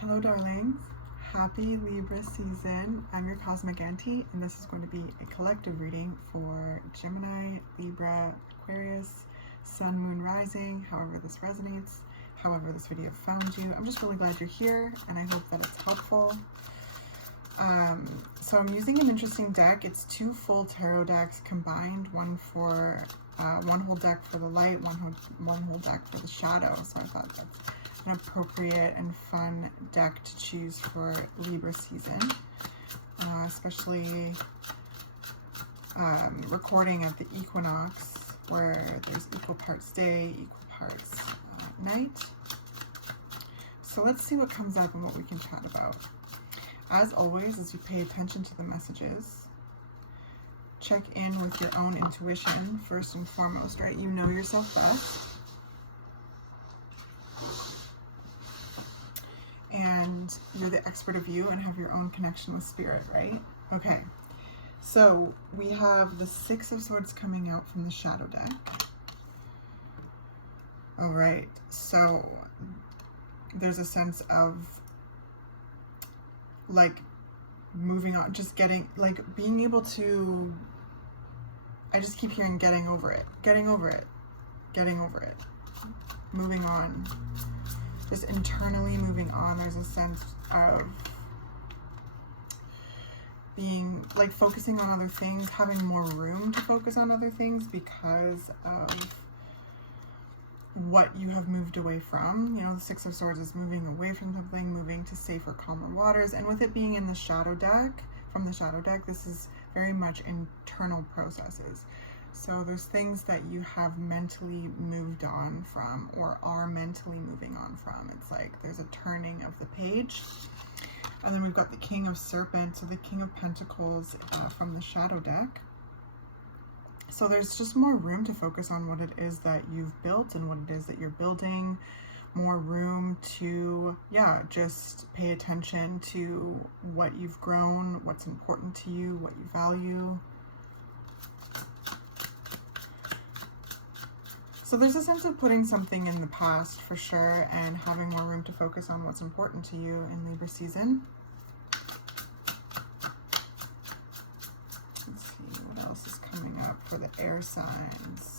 Hello darlings, happy Libra season. I'm your Cosmic Auntie and this is going to be a collective reading for Gemini, Libra, Aquarius, Sun, Moon, Rising, however this resonates, however this video found you. I'm just really glad you're here and I hope that it's helpful. So I'm using an interesting deck. It's two full tarot decks combined, one whole deck for the light, one whole deck for the shadow. So I thought that's an appropriate and fun deck to choose for Libra season, especially recording at the equinox where there's equal parts day, equal parts night. So let's see what comes up and what we can chat about. As always, as you pay attention to the messages, check in with your own intuition first and foremost, right? You know yourself best. And you're the expert of you and have your own connection with spirit, right? Okay, so we have the Six of Swords coming out from the shadow deck. All right, so there's a sense of like moving on, just getting, like being able to, I just keep hearing getting over it, getting over it, getting over it, moving on. Just internally moving on. There's a sense of being like focusing on other things, having more room to focus on other things because of what you have moved away from. You know, the Six of Swords is moving away from something, moving to safer, calmer waters. And with it being in the shadow deck, from the shadow deck, this is very much internal processes. So there's things that you have mentally moved on from or are mentally moving on from. It's like there's a turning of the page. And then we've got the King of Serpents, so the King of Pentacles from the shadow deck. So there's just more room to focus on what it is that you've built and what it is that you're building. More room to, yeah, just pay attention to what you've grown, what's important to you, what you value. So there's a sense of putting something in the past for sure and having more room to focus on what's important to you in Libra season. Let's see what else is coming up for the air signs.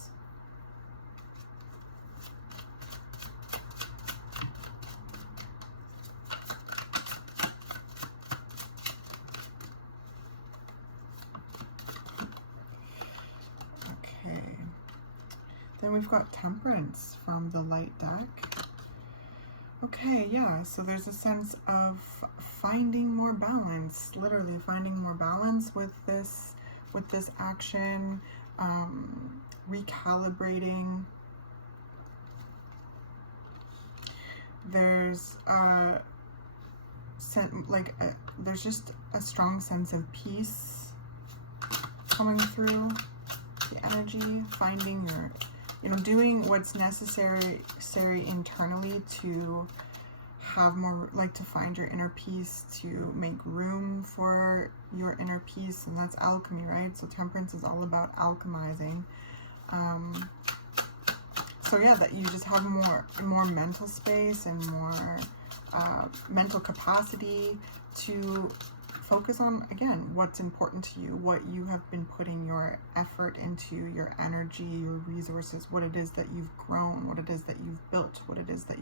Then we've got Temperance from the light deck. Okay, yeah, so there's a sense of finding more balance, literally finding more balance with this action, recalibrating. There's there's just a strong sense of peace coming through the energy, finding your, you know, doing what's necessary internally to have more, like to find your inner peace, to make room for your inner peace, and that's alchemy, right? So Temperance is all about alchemizing. So yeah, that you just have more mental space and more mental capacity to focus on, again, what's important to you, what you have been putting your effort into, your energy, your resources, what it is that you've grown, what it is that you've built, what it is that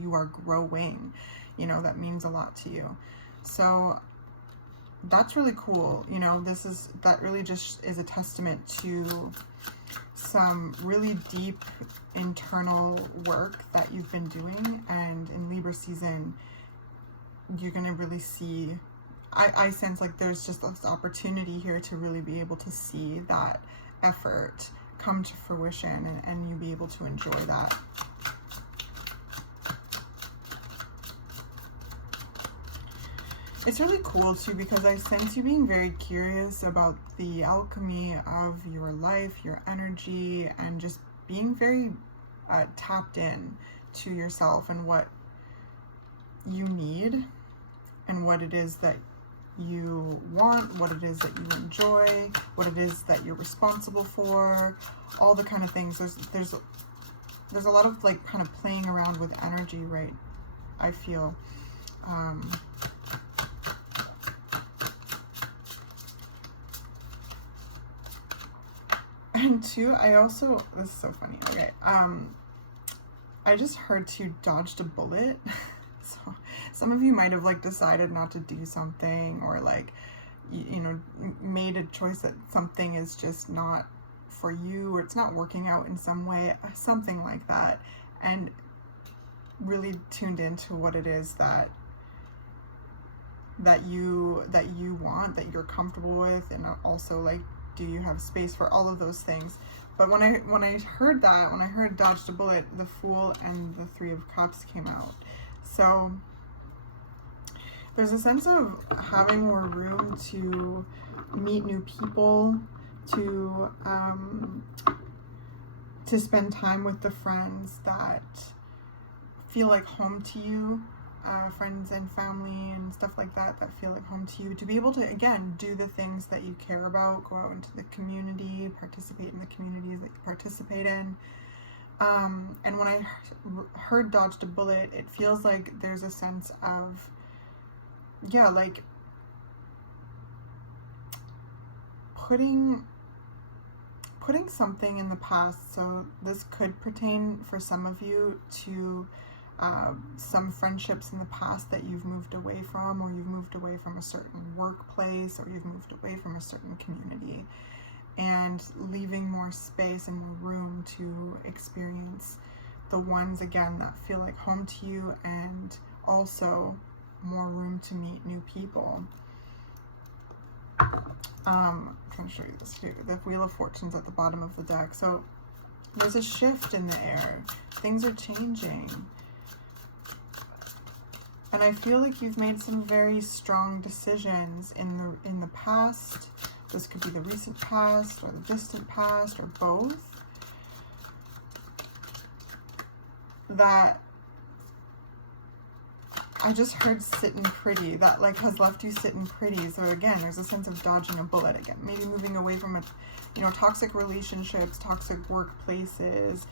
you are growing, you know, that means a lot to you. So that's really cool. You know, that really just is a testament to some really deep internal work that you've been doing, and in Libra season you're gonna really see, I sense like there's just this opportunity here to really be able to see that effort come to fruition and you be able to enjoy that. It's really cool too because I sense you being very curious about the alchemy of your life, your energy, and just being very tapped in to yourself and what you need and what it is that you want, what it is that you enjoy, what it is that you're responsible for, all the kind of things. There's a lot of like kind of playing around with energy, right? I feel And two, I also, this is so funny. Okay. I just heard to dodged a bullet. So some of you might have like decided not to do something, or like, you know, made a choice that something is just not for you, or it's not working out in some way, something like that, and really tuned into what it is that you want, that you're comfortable with, and also like, do you have space for all of those things? But when I heard that, when I heard dodged a bullet, the Fool and the Three of Cups came out. So there's a sense of having more room to meet new people, to spend time with the friends that feel like home to you, friends and family and stuff like that feel like home to you, to be able to, again, do the things that you care about, go out into the community, participate in the communities that you participate in. And when I heard dodged a bullet, it feels like there's a sense of, yeah, like putting something in the past. So this could pertain for some of you to some friendships in the past that you've moved away from, or you've moved away from a certain workplace, or you've moved away from a certain community, and leaving more space and more room to experience the ones, again, that feel like home to you, and also more room to meet new people. I'm trying to show you this here. The Wheel of Fortune's at the bottom of the deck. So there's a shift in the air. Things are changing. And I feel like you've made some very strong decisions in the past. This could be the recent past or the distant past, or both, that I just heard sitting pretty, that like has left you sitting pretty. So again, there's a sense of dodging a bullet, again, maybe moving away from it, you know, toxic relationships, toxic workplaces,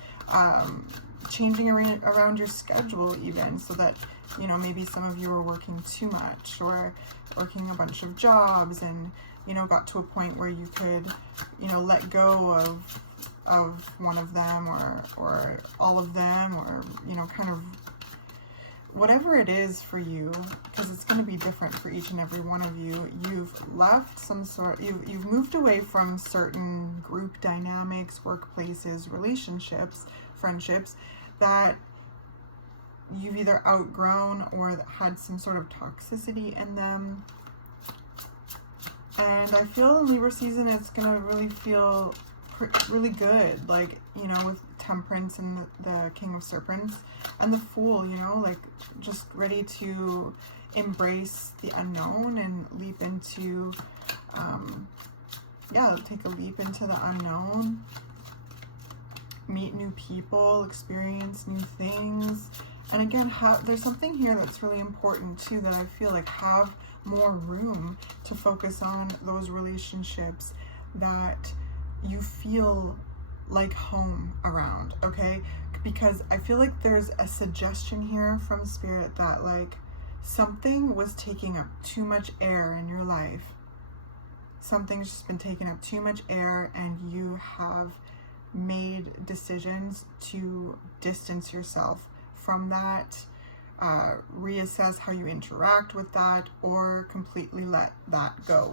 changing around your schedule even, so that, you know, maybe some of you are working too much, or working a bunch of jobs, and, you know, got to a point where you could, you know, let go of one of them, or all of them, or, you know, kind of whatever it is for you, because it's going to be different for each and every one of you. You've left some sort, you've moved away from certain group dynamics, workplaces, relationships, friendships that you've either outgrown or that had some sort of toxicity in them. And I feel in Libra season it's going to really feel really good, like, you know, with Temperance and the King of Serpents and the Fool, you know, like just ready to embrace the unknown and leap into, yeah, take a leap into the unknown, meet new people, experience new things. And again, there's something here that's really important too, that I feel like have more room to focus on those relationships that you feel like home around, okay? Because I feel like there's a suggestion here from Spirit that like something was taking up too much air in your life. Something's just been taking up too much air, and you have made decisions to distance yourself from that, reassess how you interact with that, or completely let that go,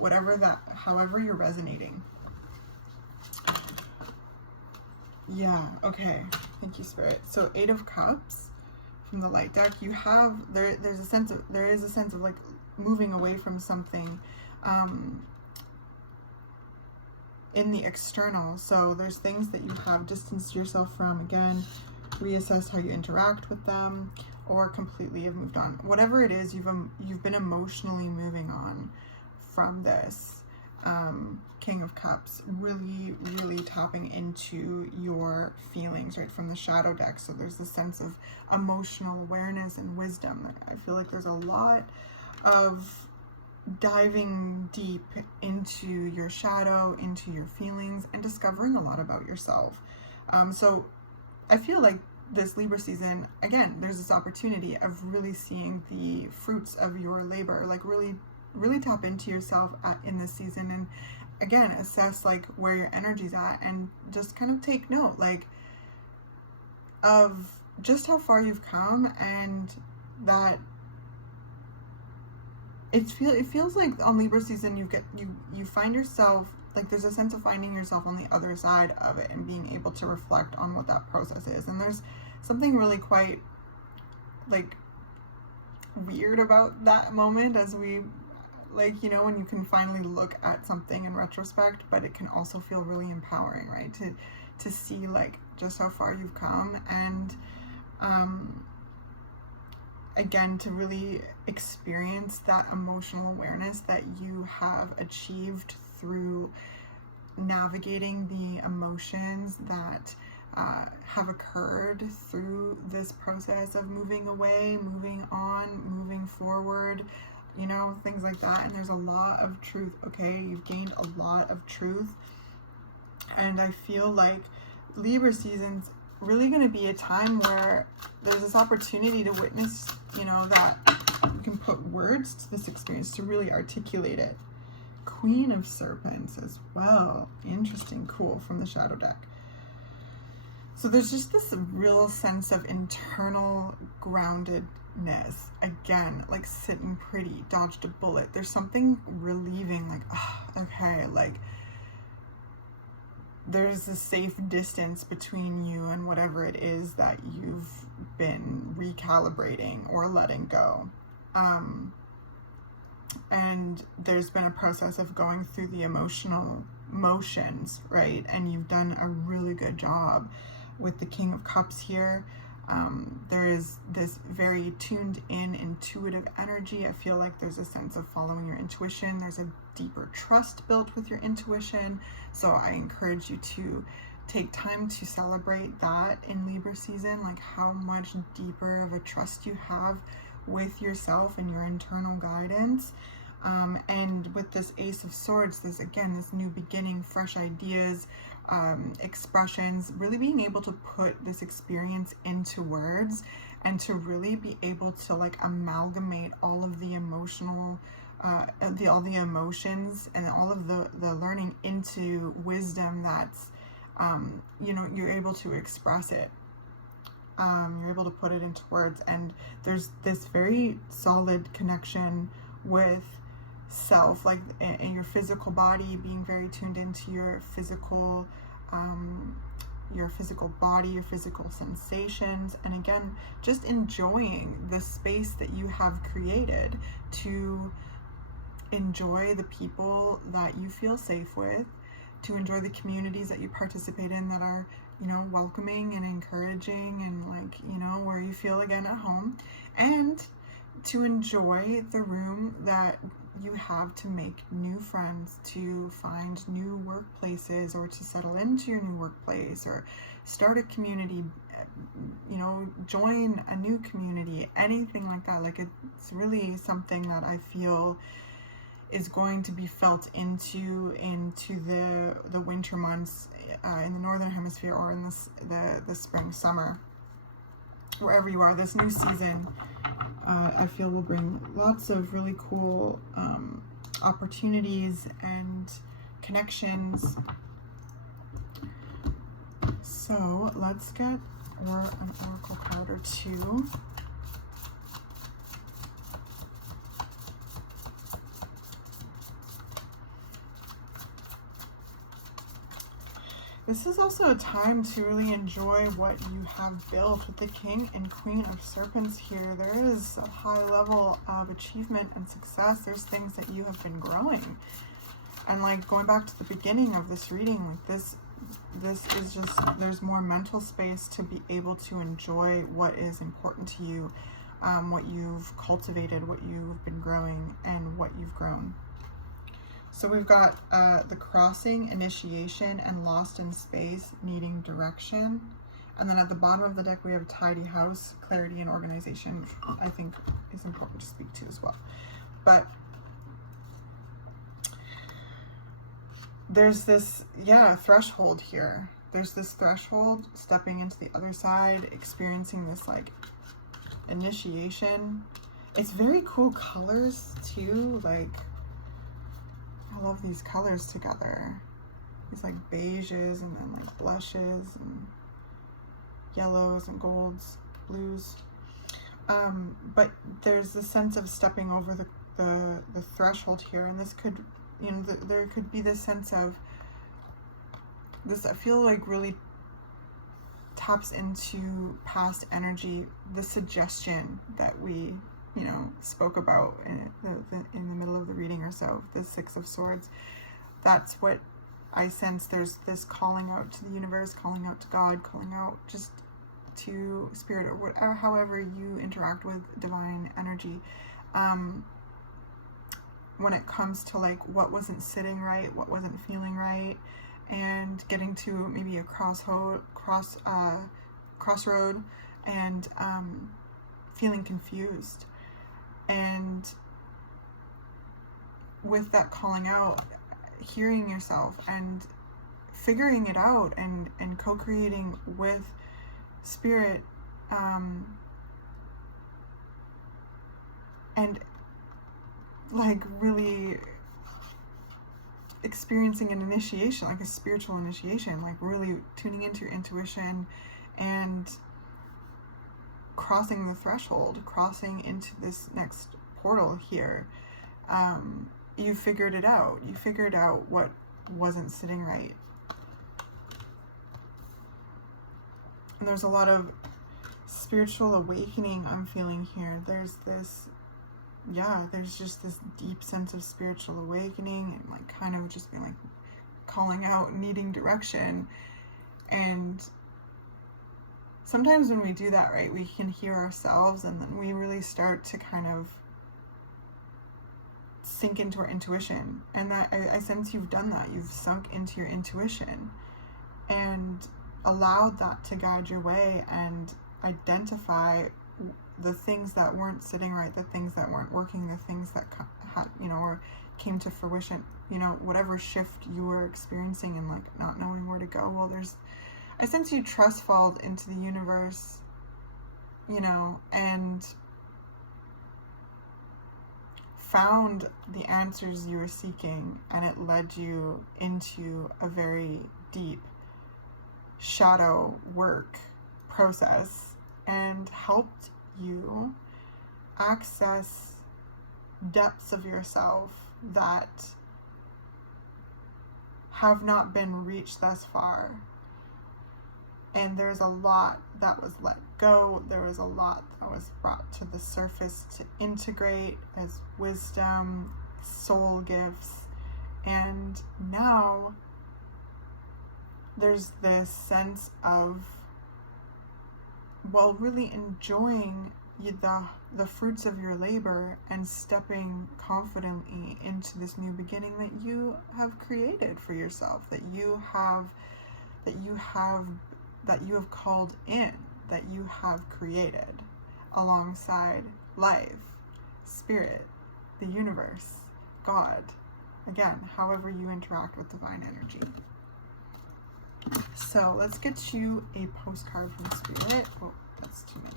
however you're resonating. Yeah, okay. Thank you, Spirit. So 8 of Cups from the light deck. You have there is a sense of like moving away from something in the external. So there's things that you have distanced yourself from, again, reassess how you interact with them, or completely have moved on. Whatever it is, you've been emotionally moving on from this. King of Cups, really, really tapping into your feelings, right, from the shadow deck. So there's this sense of emotional awareness and wisdom. I feel like there's a lot of diving deep into your shadow, into your feelings, and discovering a lot about yourself. So I feel like this Libra season, again, there's this opportunity of really seeing the fruits of your labor, like really tap into yourself in this season, and again, assess like where your energy's at, and just kind of take note like of just how far you've come, and that it feels like on Libra season you find yourself, like there's a sense of finding yourself on the other side of it and being able to reflect on what that process is. And there's something really quite like weird about that moment, as we like, you know, when you can finally look at something in retrospect, but it can also feel really empowering, right? To see like just how far you've come, and again, to really experience that emotional awareness that you have achieved through navigating the emotions that have occurred through this process of moving away, moving on, moving forward, you know, things like that. And there's a lot of truth, okay? You've gained a lot of truth. And I feel like Libra season's really going to be a time where there's this opportunity to witness, you know, that you can put words to this experience, to really articulate it. Queen of Serpents as well. Interesting, cool, from the shadow deck. So there's just this real sense of internal groundedness. Again, like sitting pretty, dodged a bullet. There's something relieving, like, oh, okay, like there's a safe distance between you and whatever it is that you've been recalibrating or letting go. And there's been a process of going through the emotional motions, right? And you've done a really good job with the King of Cups here. There is this very tuned in, intuitive energy. I feel like there's a sense of following your intuition. There's a deeper trust built with your intuition. So I encourage you to take time to celebrate that in Libra season, like how much deeper of a trust you have with yourself and your internal guidance. And with this Ace of Swords, this new beginning, fresh ideas, expressions, really being able to put this experience into words, and to really be able to like amalgamate all of the emotional, all the emotions and all of the learning into wisdom that's, you know, you're able to express it. You're able to put it into words, and there's this very solid connection with self, like in your physical body, being very tuned into your physical body, your physical sensations, and again, just enjoying the space that you have created, to enjoy the people that you feel safe with, to enjoy the communities that you participate in that are, you know, welcoming and encouraging, and like, you know, where you feel again at home, and to enjoy the room that you have to make new friends, to find new workplaces, or to settle into your new workplace, or start a community, you know, join a new community, anything like that. Like it's really something that I feel is going to be felt into the winter months in the northern hemisphere, or in the spring, summer, wherever you are. This new season, I feel, will bring lots of really cool opportunities and connections. So let's get an oracle card or two. This is also a time to really enjoy what you have built with the King and Queen of Serpents here. There is a high level of achievement and success. There's things that you have been growing. And like going back to the beginning of this reading, like this is just, there's more mental space to be able to enjoy what is important to you, what you've cultivated, what you've been growing, and what you've grown. So we've got the Crossing, Initiation, and Lost in Space, needing direction. And then at the bottom of the deck, we have Tidy House, Clarity, and Organization, which I think is important to speak to as well. But there's this, threshold here. there's this threshold, stepping into the other side, experiencing this like initiation. It's very cool colors too. Like, I love these colors together. These like beiges and then like blushes and yellows and golds, blues. But there's this sense of stepping over the threshold here, and this could, you know, there could be this sense of this, I feel like, really taps into past energy, the suggestion that we, you know, spoke about in the middle of the reading or so, the Six of Swords. That's what I sense. There's this calling out to the universe, calling out to God, calling out just to spirit, or whatever, however you interact with divine energy, when it comes to like what wasn't sitting right, what wasn't feeling right, and getting to maybe a crossroad and feeling confused. And with that calling out, hearing yourself and figuring it out and co-creating with spirit, and like really experiencing an initiation, like a spiritual initiation, like really tuning into your intuition and crossing the threshold, crossing into this next portal here. You figured it out. You figured out what wasn't sitting right. And there's a lot of spiritual awakening I'm feeling here. There's this, yeah, there's just this deep sense of spiritual awakening and like kind of just being like calling out, needing direction. And sometimes when we do that, right, we can hear ourselves, and then we really start to kind of sink into our intuition. And that I sense you've done that. You've sunk into your intuition and allowed that to guide your way and identify the things that weren't sitting right, the things that weren't working, the things that had, you know, or came to fruition, you know, whatever shift you were experiencing and like not knowing where to go. Well, I sense you trust falled into the universe, you know, and found the answers you were seeking, and it led you into a very deep shadow work process and helped you access depths of yourself that have not been reached thus far. And there's a lot that was let go. There was a lot that was brought to the surface to integrate as wisdom, soul gifts. And now there's this sense of, well, really enjoying the fruits of your labor and stepping confidently into this new beginning that you have created for yourself, that you have called in, that you have created alongside life, spirit, the universe, God. Again, however you interact with divine energy. So let's get you a postcard from spirit. Oh, that's too many.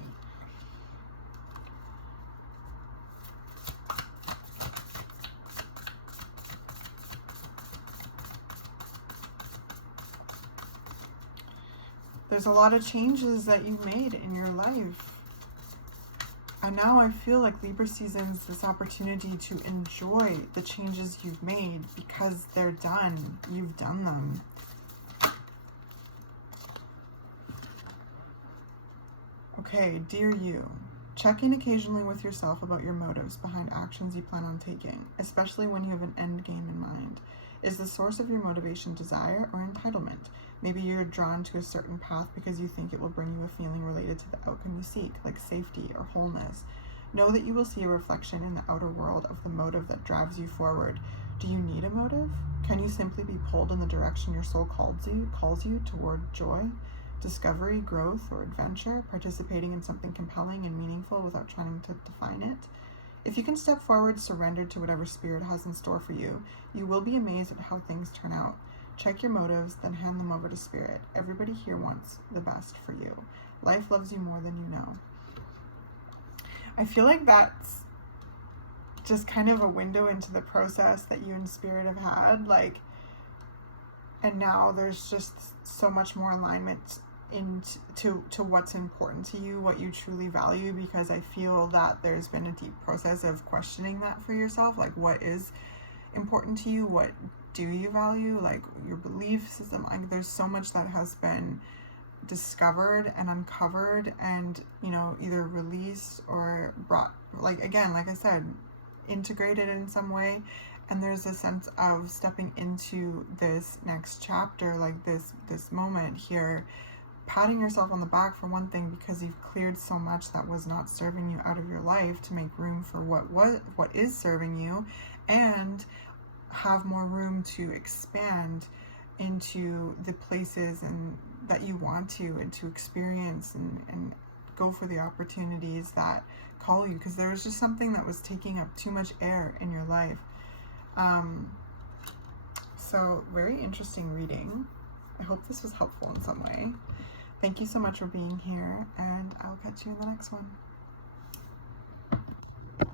There's a lot of changes that you've made in your life. And now I feel like Libra season's this opportunity to enjoy the changes you've made because they're done. You've done them. Okay, dear you, check in occasionally with yourself about your motives behind actions you plan on taking, especially when you have an end game in mind. Is the source of your motivation desire or entitlement? Maybe you're drawn to a certain path because you think it will bring you a feeling related to the outcome you seek, like safety or wholeness. Know that you will see a reflection in the outer world of the motive that drives you forward. Do you need a motive? Can you simply be pulled in the direction your soul calls you toward joy, discovery, growth, or adventure, participating in something compelling and meaningful without trying to define it? If you can step forward, surrendered to whatever spirit has in store for you, you will be amazed at how things turn out. Check your motives, then hand them over to Spirit. Everybody here wants the best for you. Life loves you more than you know. I feel like that's just kind of a window into the process that you and Spirit have had, like, and now there's just so much more alignment into what's important to you, what you truly value, because I feel that there's been a deep process of questioning that for yourself, like what is important to you, what do you value, like your belief system. Like, there's so much that has been discovered and uncovered and, you know, either released or brought, like, again, like I said, integrated in some way. And there's a sense of stepping into this next chapter, like this moment here, patting yourself on the back for one thing, because you've cleared so much that was not serving you out of your life to make room for what is serving you, and have more room to expand into the places and that you want to, and to experience and go for the opportunities that call you, because there was just something that was taking up too much air in your life. So very interesting reading. I hope this was helpful in some way. Thank you so much for being here, and I'll catch you in the next one.